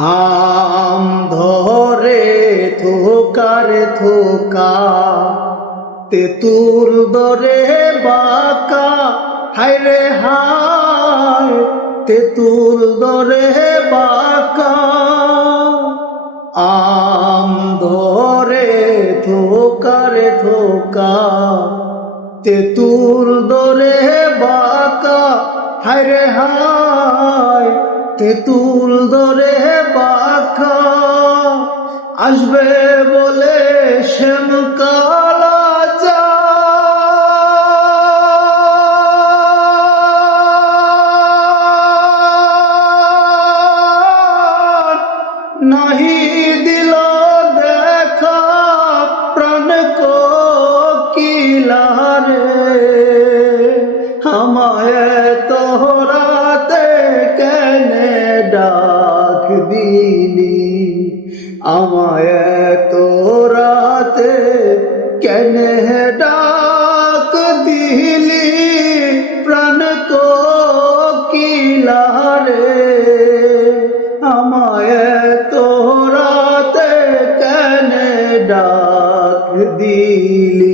আম ধরে থোকারে থোকা, তেঁতুল ধরে বাঁকা, হায়রে হায় তেঁতুল ধরে বাঁকা। আম ধরে থোকারে থোকা, তেঁতুল ধরে বাঁকা, হায়রে হায় তেঁতুল ধরে বাঁকা। আসবে বলে শ্যামকালা নাহি দিল দেখা প্রাণ কোকিলারে। আমায় তোরাতে কেনে ডাক দিলি, আমায় তোরাতে কেনে ডাক দিলি, প্রাণ কোকিলারে। আমায় তোরাতে কেনে ডাক দিলি।